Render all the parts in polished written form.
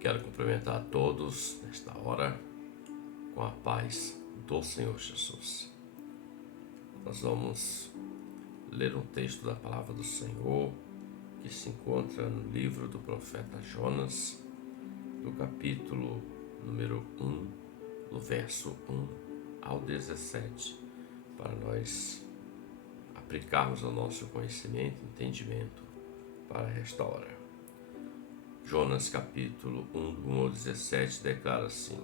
Quero cumprimentar a todos nesta hora com a paz do Senhor Jesus. Nós vamos ler um texto da palavra do Senhor que se encontra no livro do profeta Jonas, do capítulo número 1, do verso 1 ao 17, para nós aplicarmos ao nosso conhecimento e entendimento para esta hora. Jonas capítulo 1, do 1 ao 17 declara assim: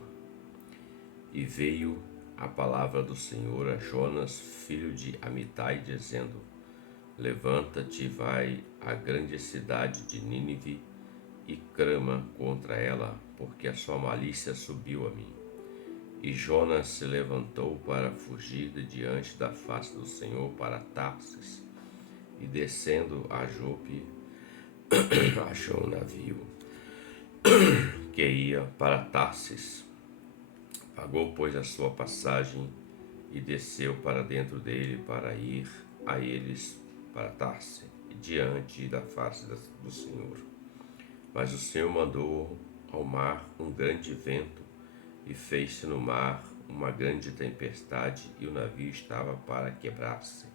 E veio a palavra do Senhor a Jonas, filho de Amitai, dizendo: Levanta-te e vai à grande cidade de Nínive e clama contra ela, porque a sua malícia subiu a mim. E Jonas se levantou para fugir de diante da face do Senhor para Tarsis, e descendo a Jope, achou um navio que ia para Tarsis. Pagou, pois, a sua passagem e desceu para dentro dele para ir a eles para Tarsis, diante da face do Senhor. Mas o Senhor mandou ao mar um grande vento e fez-se no mar uma grande tempestade, e o navio estava para quebrar-se.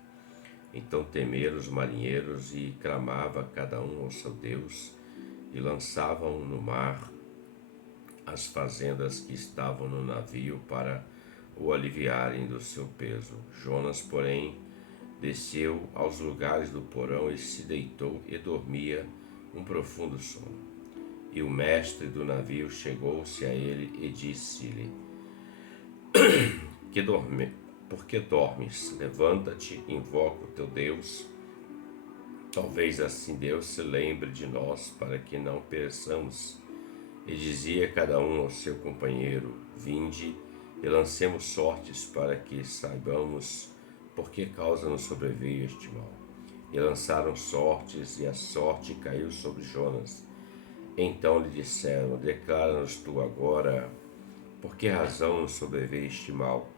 Então temeram os marinheiros e clamava cada um ao seu Deus, e lançavam no mar as fazendas que estavam no navio para o aliviarem do seu peso. Jonas, porém, desceu aos lugares do porão e se deitou e dormia um profundo sono. E o mestre do navio chegou-se a ele e disse-lhe: Por que dormes? Levanta-te, invoca o teu Deus. Talvez assim Deus se lembre de nós para que não pereçamos. E dizia cada um ao seu companheiro: Vinde e lancemos sortes para que saibamos por que causa nos sobreveio este mal. E lançaram sortes, e a sorte caiu sobre Jonas. Então lhe disseram: Declara-nos tu agora por que razão nos sobreveio este mal.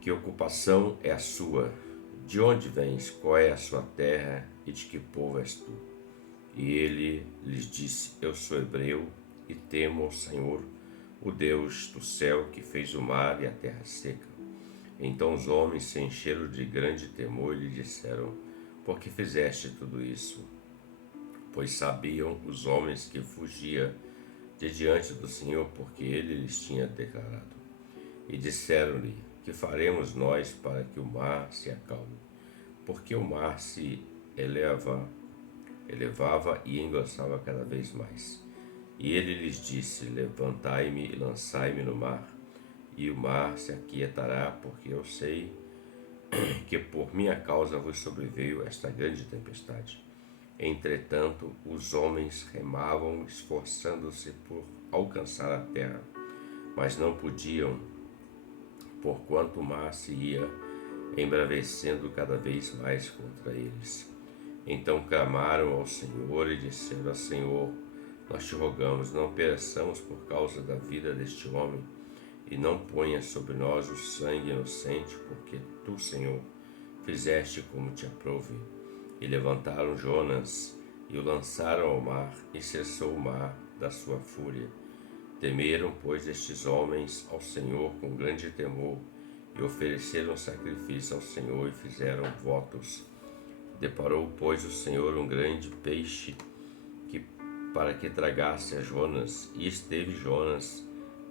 Que ocupação é a sua? De onde vens? Qual é a sua terra? E de que povo és tu? E ele lhes disse: Eu sou hebreu e temo ao Senhor, o Deus do céu, que fez o mar e a terra seca. Então os homens se encheram de grande temor e lhe disseram: Por que fizeste tudo isso? Pois sabiam os homens que fugia de diante do Senhor, porque ele lhes tinha declarado. E disseram-lhe: Que faremos nós para que o mar se acalme? Porque o mar se elevava e engrossava cada vez mais. E ele lhes disse: Levantai-me e lançai-me no mar, e o mar se aquietará, porque eu sei que por minha causa vos sobreveio esta grande tempestade. Entretanto, os homens remavam, esforçando-se por alcançar a terra, mas não podiam, porquanto o mar se ia embravecendo cada vez mais contra eles. Então clamaram ao Senhor e disseram: Ó Senhor, nós te rogamos, não pereçamos por causa da vida deste homem, e não ponhas sobre nós o sangue inocente, porque tu, Senhor, fizeste como te aprouve. E levantaram Jonas e o lançaram ao mar, e cessou o mar da sua fúria. Temeram, pois, estes homens ao Senhor com grande temor, e ofereceram sacrifício ao Senhor e fizeram votos. Deparou, pois, o Senhor um grande peixe para que tragasse a Jonas, e esteve Jonas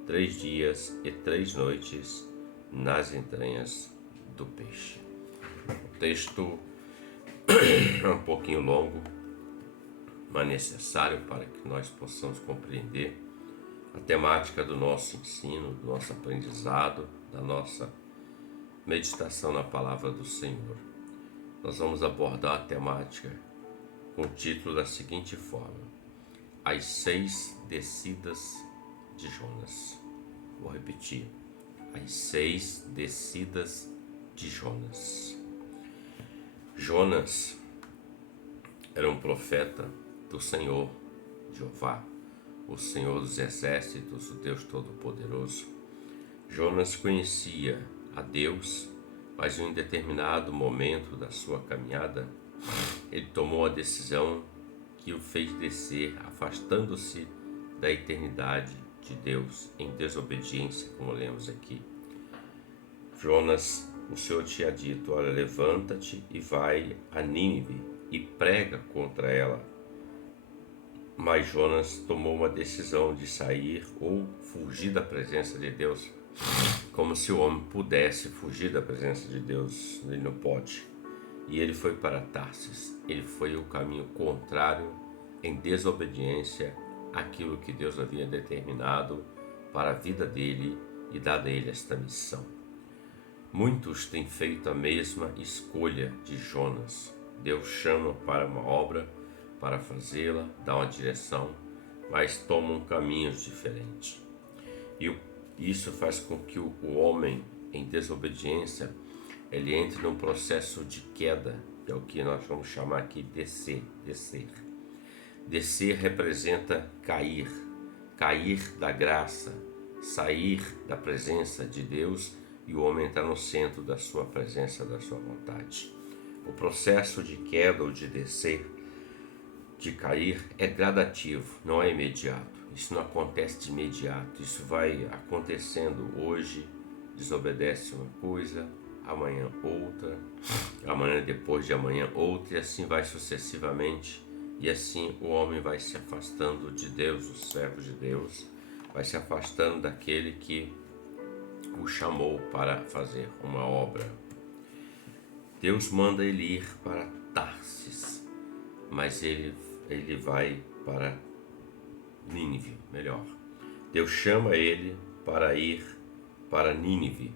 3 dias e 3 noites nas entranhas do peixe. O texto é um pouquinho longo, mas necessário para que nós possamos compreender a temática do nosso ensino, do nosso aprendizado, da nossa meditação na palavra do Senhor. Nós vamos abordar a temática com o título da seguinte forma: As 6 descidas de Jonas. Vou repetir: As 6 descidas de Jonas. Jonas era um profeta do Senhor, Jeová, o Senhor dos exércitos, o Deus Todo-Poderoso. Jonas conhecia a Deus, mas em um determinado momento da sua caminhada, ele tomou a decisão que o fez descer, afastando-se da eternidade de Deus em desobediência, como lemos aqui. Jonas, o Senhor tinha dito: olha, levanta-te e vai a Nínive e prega contra ela. Mas Jonas tomou uma decisão de sair ou fugir da presença de Deus, como se o homem pudesse fugir da presença de Deus. Ele não pode. E ele foi para Tarsis. Ele foi o caminho contrário, em desobediência àquilo que Deus havia determinado para a vida dele e dado a ele esta missão. Muitos têm feito a mesma escolha de Jonas. Deus chama para uma obra, para fazê-la, dá uma direção, mas tomam caminhos diferentes. E isso faz com que o homem, em desobediência, ele entre num processo de queda, que é o que nós vamos chamar aqui de descer. Descer representa cair, cair da graça, sair da presença de Deus e o homem entrar no centro da sua presença, da sua vontade. O processo de queda ou de descer, de cair, é gradativo, não é imediato. Isso não acontece de imediato, isso vai acontecendo hoje, desobedece uma coisa, amanhã outra, amanhã depois de amanhã outra, e assim vai sucessivamente. E assim o homem vai se afastando de Deus, o servo de Deus, vai se afastando daquele que o chamou para fazer uma obra. Deus manda ele ir para Tarsis, mas ele vai para Nínive, melhor. Deus chama ele para ir para Nínive,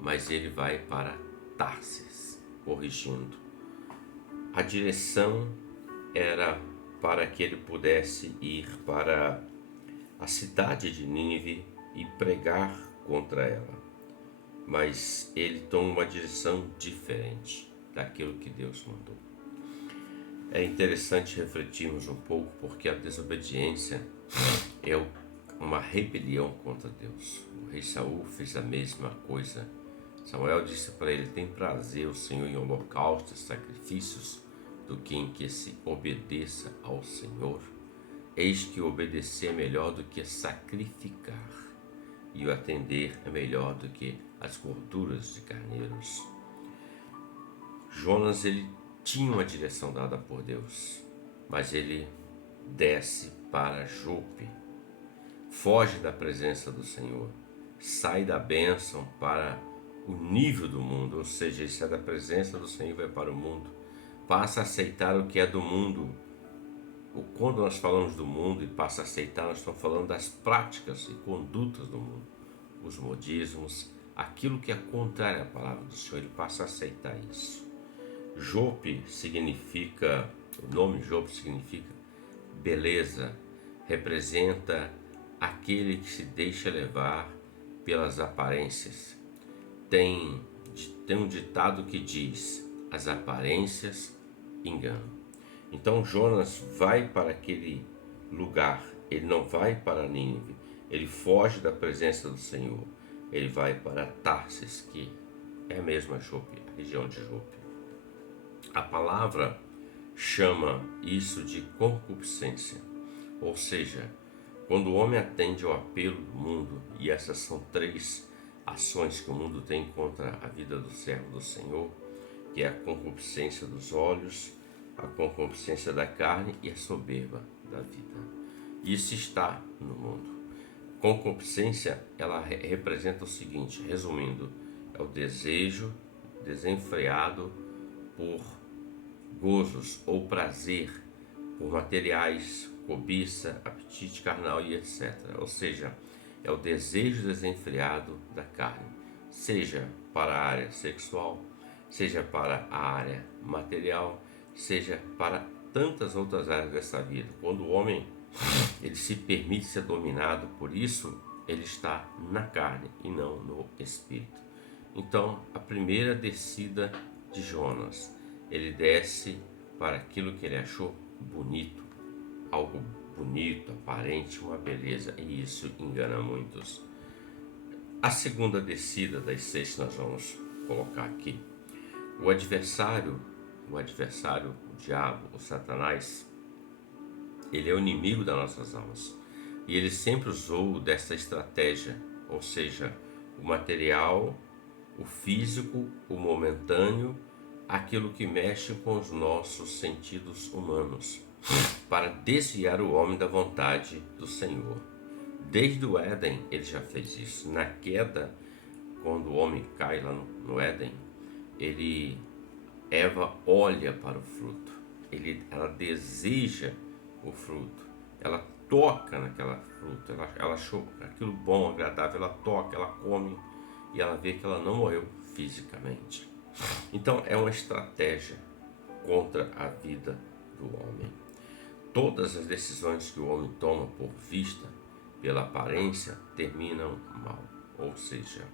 mas ele vai para Tarsis, corrigindo. A direção era para que ele pudesse ir para a cidade de Nínive e pregar contra ela. Mas ele toma uma direção diferente daquilo que Deus mandou. É interessante refletirmos um pouco, porque a desobediência é uma rebelião contra Deus. O rei Saul fez a mesma coisa. Samuel disse para ele: tem prazer o Senhor em holocaustos e sacrifícios do que em que se obedeça ao Senhor. Eis que obedecer é melhor do que sacrificar, e o atender é melhor do que as gorduras de carneiros. Jonas, ele tinha uma direção dada por Deus, mas ele desce para Jope, foge da presença do Senhor, sai da bênção para o nível do mundo, ou seja, ele sai da presença do Senhor e vai para o mundo, passa a aceitar o que é do mundo. Quando nós falamos do mundo e passa a aceitar, nós estamos falando das práticas e condutas do mundo, os modismos, aquilo que é contrário à palavra do Senhor, ele passa a aceitar isso. Jope significa, o nome Jope significa beleza, representa aquele que se deixa levar pelas aparências. Tem um ditado que diz: as aparências enganam. Então Jonas vai para aquele lugar, ele não vai para Nínive, ele foge da presença do Senhor, ele vai para Tarsis, que é a mesma Jope, a região de Jope. A palavra chama isso de concupiscência, ou seja, quando o homem atende ao apelo do mundo, e essas são três ações que o mundo tem contra a vida do servo do Senhor, que é a concupiscência dos olhos, a concupiscência da carne e a soberba da vida. Isso está no mundo. Concupiscência, ela representa o seguinte, resumindo, é o desejo desenfreado por gozos ou prazer, por materiais, cobiça, apetite carnal e etc. Ou seja, é o desejo desenfreado da carne, seja para a área sexual, seja para a área material, seja para tantas outras áreas dessa vida. Quando o homem ele se permite ser dominado por isso, ele está na carne e não no espírito. Então, a primeira descida de Jonas, ele desce para aquilo que ele achou bonito, algo bonito, aparente, uma beleza, e isso engana muitos. A segunda descida das 6 nós vamos colocar aqui. O adversário, o diabo, o Satanás, ele é o inimigo das nossas almas. E ele sempre usou dessa estratégia, ou seja, o material, o físico, o momentâneo, aquilo que mexe com os nossos sentidos humanos, para desviar o homem da vontade do Senhor. Desde o Éden ele já fez isso. Na queda, quando o homem cai lá no Éden, Eva olha para o fruto, ela deseja o fruto, ela toca naquela fruta, ela achou aquilo bom, agradável, ela toca, ela come e ela vê que ela não morreu fisicamente. Então é uma estratégia contra a vida do homem. Todas as decisões que o homem toma por vista, pela aparência, terminam mal, ou seja,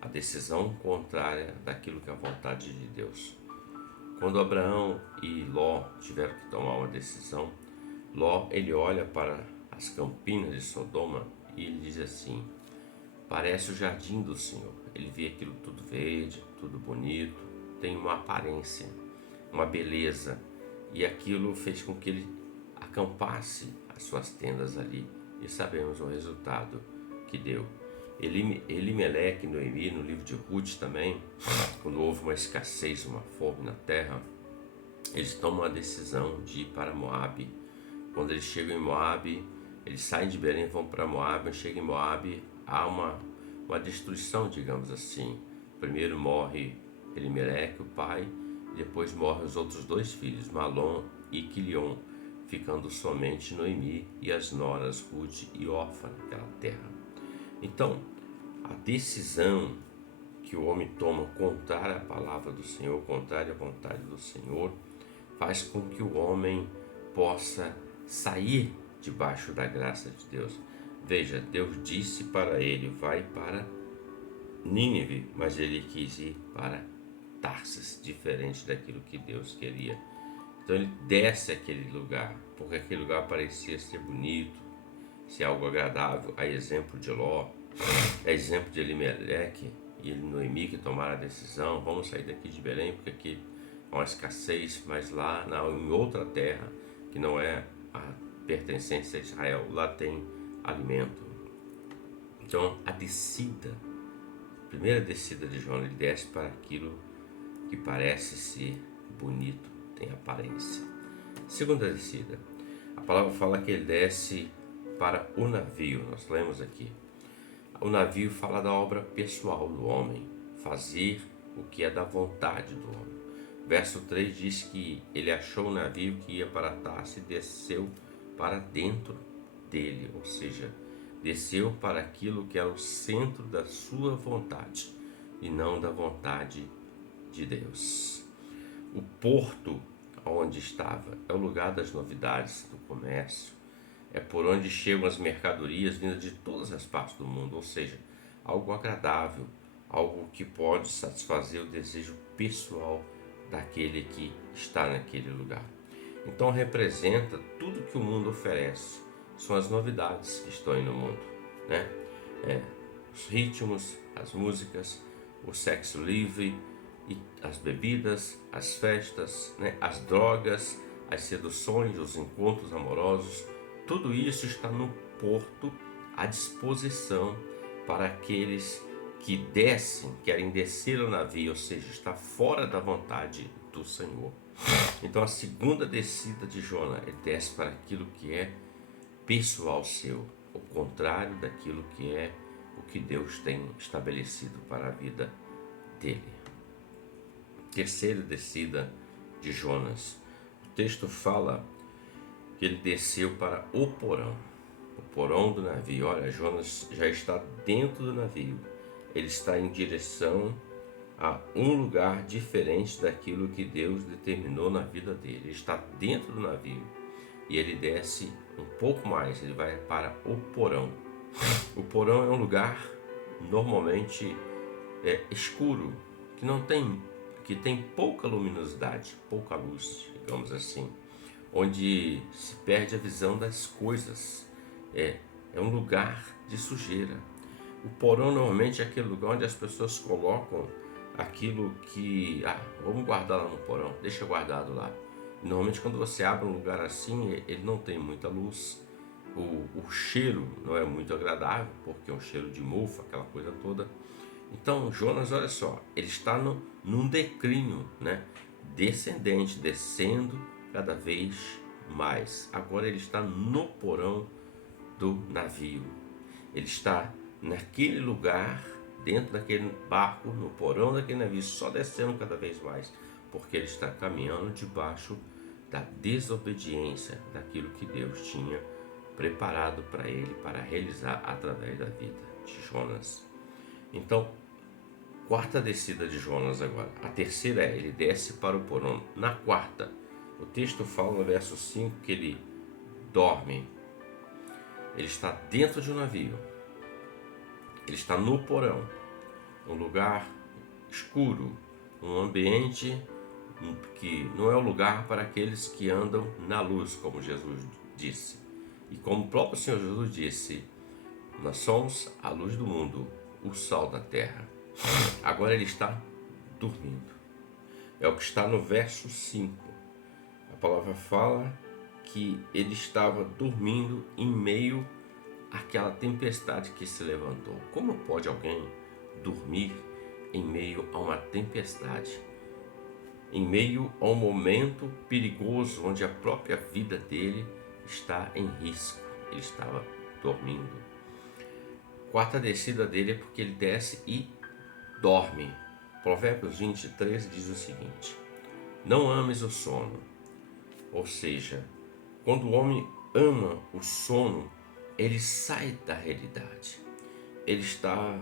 a decisão contrária daquilo que é a vontade de Deus. Quando Abraão e Ló tiveram que tomar uma decisão, Ló ele olha para as campinas de Sodoma e ele diz assim: parece o jardim do Senhor. Ele vê aquilo tudo verde, tudo bonito, tem uma aparência, uma beleza, e aquilo fez com que ele acampasse as suas tendas ali, e sabemos o resultado que deu. Elimeleque e Noemi, no livro de Ruth também, quando houve uma escassez, uma fome na terra, eles tomam a decisão de ir para Moabe. Quando eles chegam em Moabe, eles saem de Belém, vão para Moabe, chegam em Moabe, há uma destruição, digamos assim. Primeiro morre Elimeleque, o pai, e depois morrem os outros dois filhos, Malom e Quilion, ficando somente Noemi e as noras Ruth e Orfa naquela terra. Então, a decisão que o homem toma contrária à palavra do Senhor, contrária à vontade do Senhor, faz com que o homem possa sair debaixo da graça de Deus. Veja, Deus disse para ele: vai para Nínive, mas ele quis ir para Tarsis, diferente daquilo que Deus queria. Então ele desce aquele lugar, porque aquele lugar parecia ser bonito, ser algo agradável, a exemplo de Ló, a exemplo de Elimeleque e Noemi, que tomaram a decisão: vamos sair daqui de Belém, porque aqui há uma escassez, mas lá em outra terra, que não é a pertencente a Israel, lá tem alimento. Então a primeira descida de Jonas, ele desce para aquilo que parece ser bonito, tem aparência. Segunda descida, a palavra fala que ele desce para o navio. Nós lemos aqui. O navio fala da obra pessoal do homem, fazer o que é da vontade do homem. Verso 3 diz que ele achou o navio que ia para Tarsis e desceu para dentro dele, ou seja, desceu para aquilo que era o centro da sua vontade e não da vontade de Deus. O porto onde estava é o lugar das novidades, do comércio, é por onde chegam as mercadorias vindas de todas as partes do mundo, ou seja, algo agradável, algo que pode satisfazer o desejo pessoal daquele que está naquele lugar. Então representa tudo que o mundo oferece, são as novidades que estão aí no mundo, né? Os ritmos, as músicas, o sexo livre, e as bebidas, as festas, né? As drogas, as seduções, os encontros amorosos, tudo isso está no porto à disposição para aqueles que descem, querem descer ao navio, ou seja, está fora da vontade do Senhor. Então a segunda descida de Jonas, ele desce para aquilo que é pessoal seu, o contrário daquilo que é o que Deus tem estabelecido para a vida dele. Terceira descida de Jonas, o texto fala que ele desceu para o porão do navio. Olha, Jonas já está dentro do navio, ele está em direção a um lugar diferente daquilo que Deus determinou na vida dele. Ele está dentro do navio e ele desce um pouco mais, ele vai para o porão. O porão é um lugar normalmente escuro, que tem pouca luminosidade, pouca luz, digamos assim, onde se perde a visão das coisas. É um lugar de sujeira. O porão normalmente é aquele lugar onde as pessoas colocam aquilo que, vamos guardar lá no porão, deixa guardado lá. Normalmente quando você abre um lugar assim, ele não tem muita luz, o cheiro não é muito agradável, porque é um cheiro de mofo, aquela coisa toda. Então Jonas, olha só, ele está num declínio, né? Descendente, descendo cada vez mais. Agora ele está no porão do navio. Ele está naquele lugar, dentro daquele barco, no porão daquele navio, só descendo cada vez mais, porque ele está caminhando debaixo da desobediência daquilo que Deus tinha preparado para ele para realizar através da vida de Jonas. Então, quarta descida de Jonas agora. A terceira é, ele desce para o porão. Na quarta, o texto fala no verso 5 que ele dorme. Ele está dentro de um navio. Ele está no porão, um lugar escuro, um ambiente que não é o lugar para aqueles que andam na luz, como Jesus disse. E como o próprio Senhor Jesus disse, nós somos a luz do mundo, o sal da terra. Agora ele está dormindo. É o que está no verso 5. A palavra fala que ele estava dormindo em meio àquela tempestade que se levantou. Como pode alguém dormir em meio a uma tempestade? Em meio a um momento perigoso onde a própria vida dele está em risco. Ele estava dormindo. Quarta descida dele é porque ele desce e dorme. Provérbios 23 diz o seguinte: não ames o sono. Ou seja, quando o homem ama o sono, ele sai da realidade. Ele está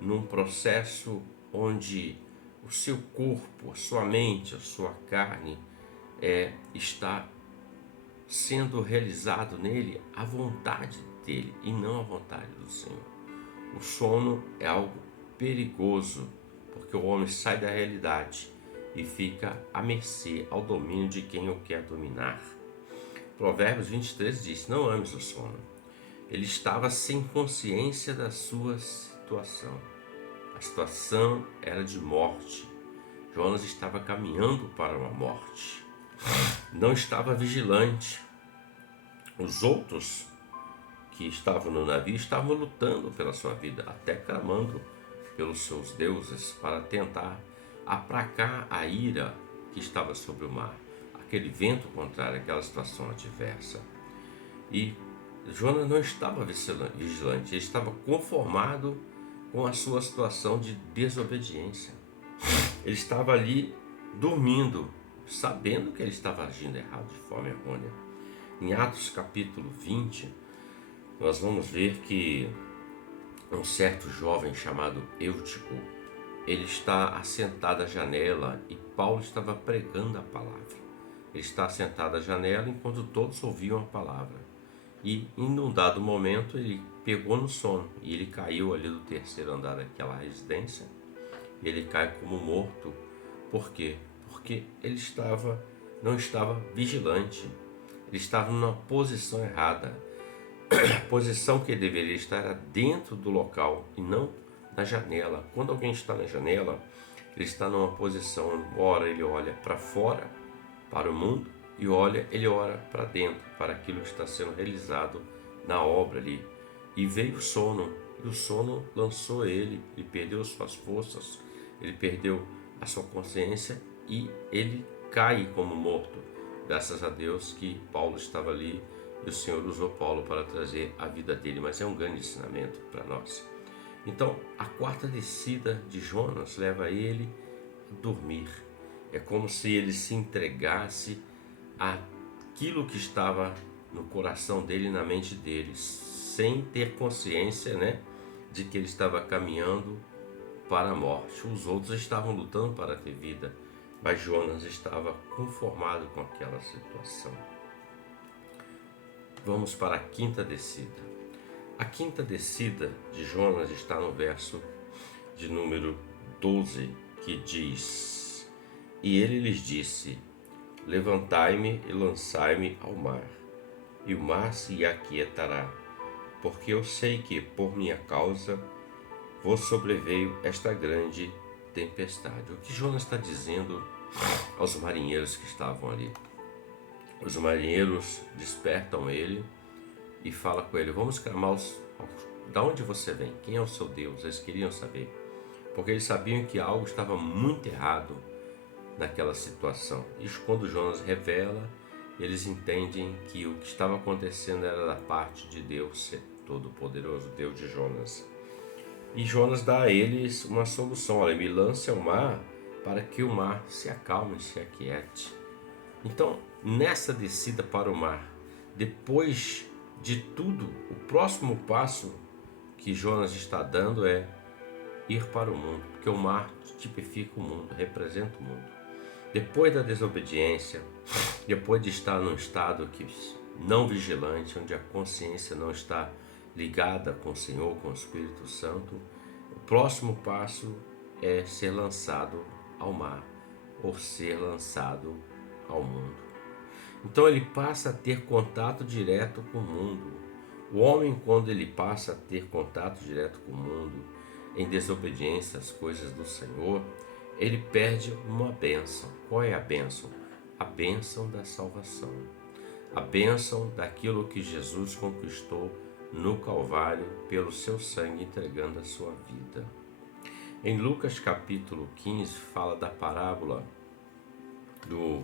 num processo onde o seu corpo, a sua mente, a sua carne está sendo realizado nele a vontade dele e não a vontade do Senhor. O sono é algo perigoso, porque o homem sai da realidade e fica à mercê, ao domínio de quem o quer dominar. Provérbios 23 diz: não ames o sono. Ele estava sem consciência da sua situação. A situação era de morte. Jonas estava caminhando para uma morte. Não estava vigilante. Os outros que estavam no navio estavam lutando pela sua vida, até clamando pelos seus deuses para tentar aplacar a ira que estava sobre o mar, aquele vento contrário, aquela situação adversa. E Jonas não estava vigilante, ele estava conformado com a sua situação de desobediência. Ele estava ali dormindo, sabendo que ele estava agindo errado, de forma errônea. Em Atos capítulo 20, nós vamos ver que um certo jovem chamado Eutico, ele está assentado à janela e Paulo estava pregando a palavra. Ele está assentado à janela enquanto todos ouviam a palavra. E em um dado momento ele pegou no sono e ele caiu ali do terceiro andar daquela residência. Ele cai como morto. Por quê? Porque ele não estava vigilante. Ele estava numa posição errada. A posição que ele deveria estar era dentro do local e não na janela. Quando alguém está na janela, ele está numa posição, ora ele olha para fora, para o mundo, e ele olha para dentro, para aquilo que está sendo realizado na obra ali. E veio o sono, e o sono lançou ele perdeu suas forças, ele perdeu a sua consciência e ele cai como morto. Graças a Deus que Paulo estava ali e o Senhor usou Paulo para trazer a vida dele, mas é um grande ensinamento para nós. Então, a quarta descida de Jonas leva ele a dormir. É como se ele se entregasse àquilo que estava no coração dele e na mente dele, sem ter consciência, de que ele estava caminhando para a morte. Os outros estavam lutando para ter vida, mas Jonas estava conformado com aquela situação. Vamos para a quinta descida. A quinta descida de Jonas está no verso de número 12, que diz: e ele lhes disse: levantai-me e lançai-me ao mar, e o mar se aquietará, porque eu sei que, por minha causa, vos sobreveio esta grande tempestade. O que Jonas está dizendo aos marinheiros que estavam ali? Os marinheiros despertam ele e fala com ele: vamos clamar da onde você vem? Quem é o seu Deus? Eles queriam saber, porque eles sabiam que algo estava muito errado naquela situação. E quando Jonas revela, eles entendem que o que estava acontecendo era da parte de Deus, ser todo-poderoso, Deus de Jonas. E Jonas dá a eles uma solução: olha, me lance ao mar para que o mar se acalme, se aquiete. Então, nessa descida para o mar, depois de tudo, o próximo passo que Jonas está dando é ir para o mundo, porque o mar tipifica o mundo, representa o mundo. Depois da desobediência, depois de estar num estado não vigilante, onde a consciência não está ligada com o Senhor, com o Espírito Santo, o próximo passo é ser lançado ao mar ou ser lançado ao mundo. Então ele passa a ter contato direto com o mundo. O homem, quando ele passa a ter contato direto com o mundo, em desobediência às coisas do Senhor, ele perde uma bênção. Qual é a bênção? A bênção da salvação. A bênção daquilo que Jesus conquistou no Calvário pelo seu sangue, entregando a sua vida. Em Lucas capítulo 15 fala da parábola do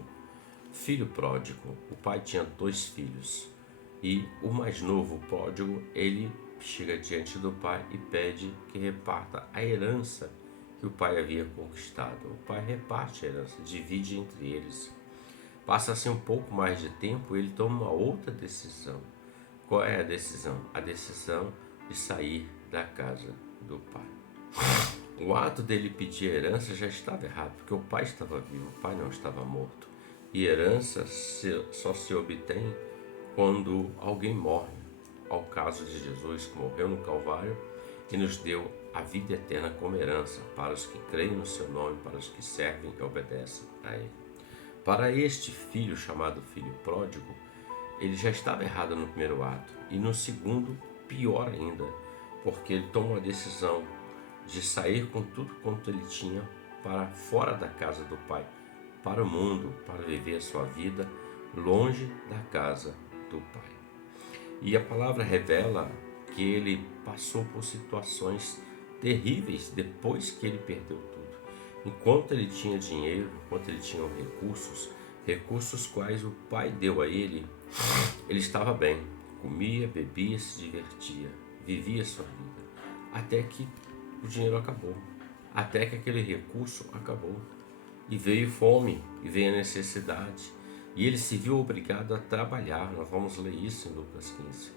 filho pródigo. O pai tinha 2 filhos e o mais novo, o pródigo, ele chega diante do pai e pede que reparta a herança que o pai havia conquistado. O pai reparte a herança, divide entre eles. Passa-se um pouco mais de tempo e ele toma uma outra decisão. Qual é a decisão? A decisão de sair da casa do pai. O ato dele pedir a herança já estava errado, porque o pai estava vivo, o pai não estava morto. E herança só se obtém quando alguém morre. Ao caso de Jesus, que morreu no Calvário e nos deu a vida eterna como herança para os que creem no seu nome, para os que servem e obedecem a ele. Para este filho chamado filho pródigo, ele já estava errado no primeiro ato, e no segundo, pior ainda, porque ele tomou a decisão de sair com tudo quanto ele tinha para fora da casa do pai, para o mundo, para viver a sua vida longe da casa do pai. E a palavra revela que ele passou por situações terríveis depois que ele perdeu tudo. Enquanto ele tinha dinheiro, enquanto ele tinha recursos quais o pai deu a ele, ele estava bem, comia, bebia, se divertia, vivia sua vida, até que o dinheiro acabou, até que aquele recurso acabou. E veio fome, e veio a necessidade, e ele se viu obrigado a trabalhar. Nós vamos ler isso em Lucas 15.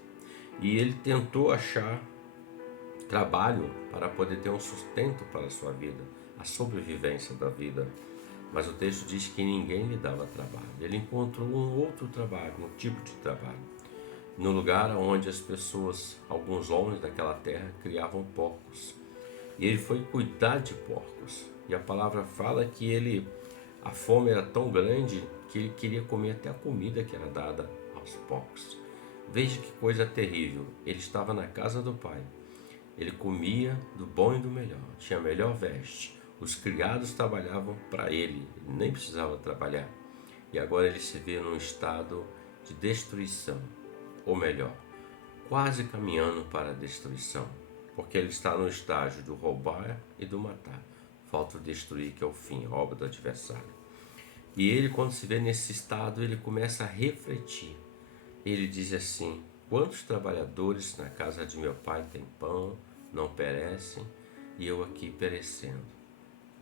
E ele tentou achar trabalho para poder ter um sustento para a sua vida, a sobrevivência da vida. Mas o texto diz que ninguém lhe dava trabalho. Ele encontrou um outro trabalho, um tipo de trabalho, no lugar onde as pessoas, alguns homens daquela terra, criavam porcos. E ele foi cuidar de porcos. E a palavra fala que a fome era tão grande que ele queria comer até a comida que era dada aos porcos. Veja que coisa terrível. Ele estava na casa do pai. Ele comia do bom e do melhor. Tinha a melhor veste. Os criados trabalhavam para ele. Ele nem precisava trabalhar. E agora ele se vê num estado de destruição. Ou melhor, quase caminhando para a destruição. Porque ele está no estágio do roubar e do matar. Falta o destruir, que é o fim, a obra do adversário. E ele, quando se vê nesse estado, ele começa a refletir. Ele diz assim: quantos trabalhadores na casa de meu pai têm pão, não perecem, e eu aqui perecendo.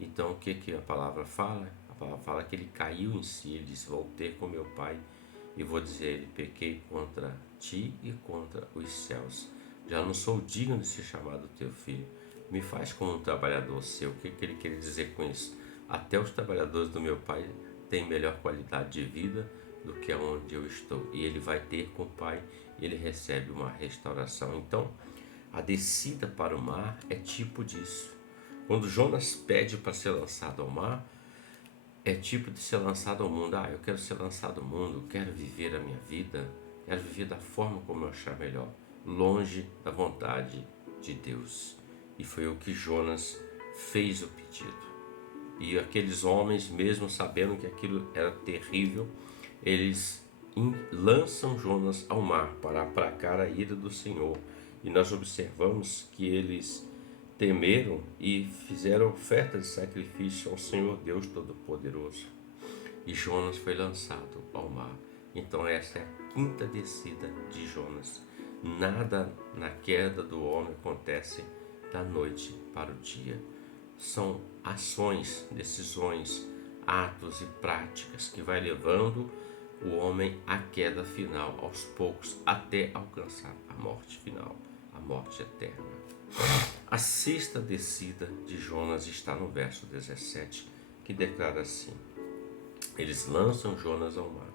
Então o que a palavra fala? A palavra fala que ele caiu em si. Ele disse: vou ter com meu pai e vou dizer a ele: pequei contra ti e contra os céus. Já não sou digno de ser chamado teu filho. Me faz como um trabalhador seu. O que ele quer dizer com isso? Até os trabalhadores do meu pai têm melhor qualidade de vida do que onde eu estou. E ele vai ter com o pai, e ele recebe uma restauração. Então, a descida para o mar é tipo disso. Quando Jonas pede para ser lançado ao mar, é tipo de ser lançado ao mundo. Eu quero ser lançado ao mundo, quero viver a minha vida, quero viver da forma como eu achar melhor, longe da vontade de Deus. E foi o que Jonas fez o pedido. E aqueles homens, mesmo sabendo que aquilo era terrível, eles lançam Jonas ao mar para aplacar a ira do Senhor. E nós observamos que eles temeram e fizeram oferta de sacrifício ao Senhor Deus Todo-Poderoso. E Jonas foi lançado ao mar. Então essa é a quinta descida de Jonas. Nada na queda do homem acontece da noite para o dia. São ações, decisões, atos e práticas que vai levando o homem à queda final, aos poucos, até alcançar a morte final, a morte eterna. A sexta descida de Jonas está no verso 17, que declara assim: eles lançam Jonas ao mar.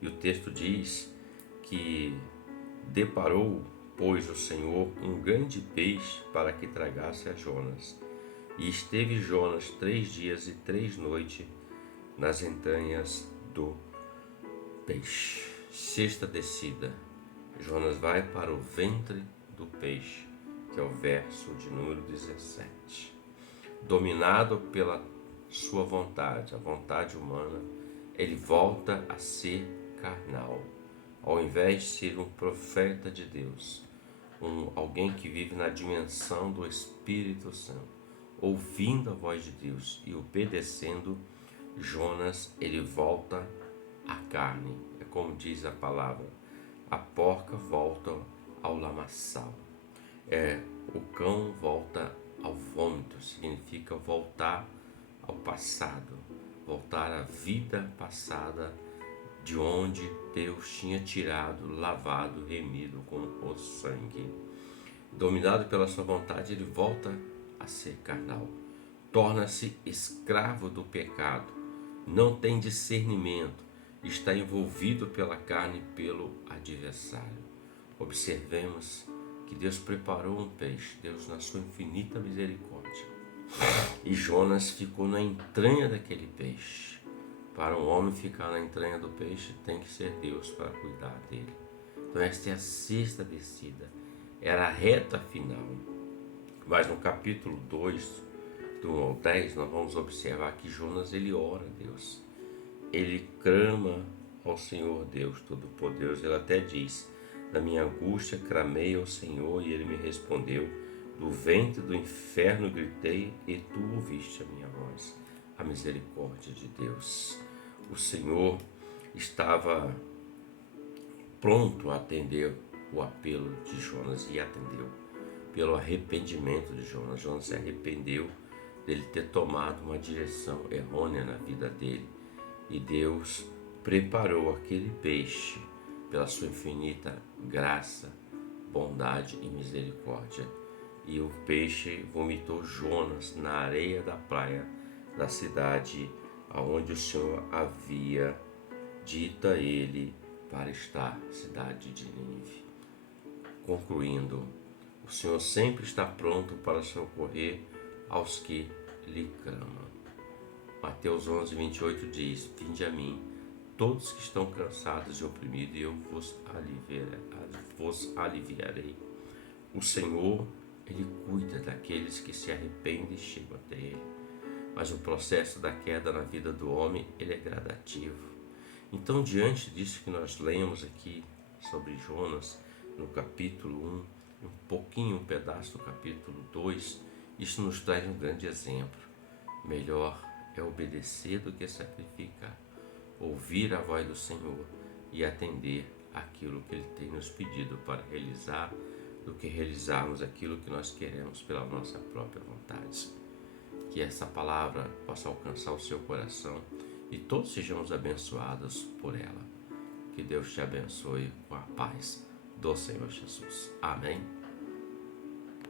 E o texto diz que deparou, pois, o Senhor um grande peixe para que tragasse a Jonas. E esteve Jonas 3 dias e 3 noites nas entranhas do peixe. Sexta descida. Jonas vai para o ventre do peixe, que é o verso de número 17. Dominado pela sua vontade, a vontade humana, ele volta a ser carnal. Ao invés de ser um profeta de Deus, alguém que vive na dimensão do Espírito Santo, ouvindo a voz de Deus e obedecendo, Jonas, ele volta à carne. É como diz a palavra: a porca volta ao lamaçal. O cão volta ao vômito, significa voltar ao passado, voltar à vida passada, de onde Deus tinha tirado, lavado, remido com o sangue. Dominado pela sua vontade, ele volta a ser carnal. Torna-se escravo do pecado, não tem discernimento, está envolvido pela carne e pelo adversário. Observemos que Deus preparou um peixe, Deus na sua infinita misericórdia. E Jonas ficou na entranha daquele peixe. Para um homem ficar na entranha do peixe, tem que ser Deus para cuidar dele. Então esta é a sexta descida, era a reta final. Mas no capítulo 2, do 1 ao 10, nós vamos observar que Jonas, ele ora a Deus. Ele clama ao Senhor Deus Todo-Poderoso. Ele até diz: na minha angústia clamei ao Senhor e ele me respondeu. Do ventre do inferno gritei e tu ouviste a minha voz. A misericórdia de Deus. O Senhor estava pronto a atender o apelo de Jonas e atendeu. Pelo arrependimento de Jonas. Jonas se arrependeu dele ter tomado uma direção errônea na vida dele. E Deus preparou aquele peixe pela sua infinita graça, bondade e misericórdia. E o peixe vomitou Jonas na areia da praia da cidade aonde o Senhor havia dito a ele para estar, cidade de Nínive. Concluindo, o Senhor sempre está pronto para socorrer aos que lhe clamam. Mateus 11, 28 diz: vinde a mim, todos que estão cansados e oprimidos, e eu vos aliviarei. O Senhor, Ele cuida daqueles que se arrependem e chegam até Ele. Mas o processo da queda na vida do homem, ele é gradativo. Então, diante disso que nós lemos aqui sobre Jonas, no capítulo 1, um pedaço do capítulo 2, isso nos traz um grande exemplo. Melhor é obedecer do que sacrificar, ouvir a voz do Senhor e atender aquilo que Ele tem nos pedido para realizar, do que realizarmos aquilo que nós queremos pela nossa própria vontade. Que essa palavra possa alcançar o seu coração e todos sejamos abençoados por ela. Que Deus te abençoe com a paz do Senhor Jesus. Amém.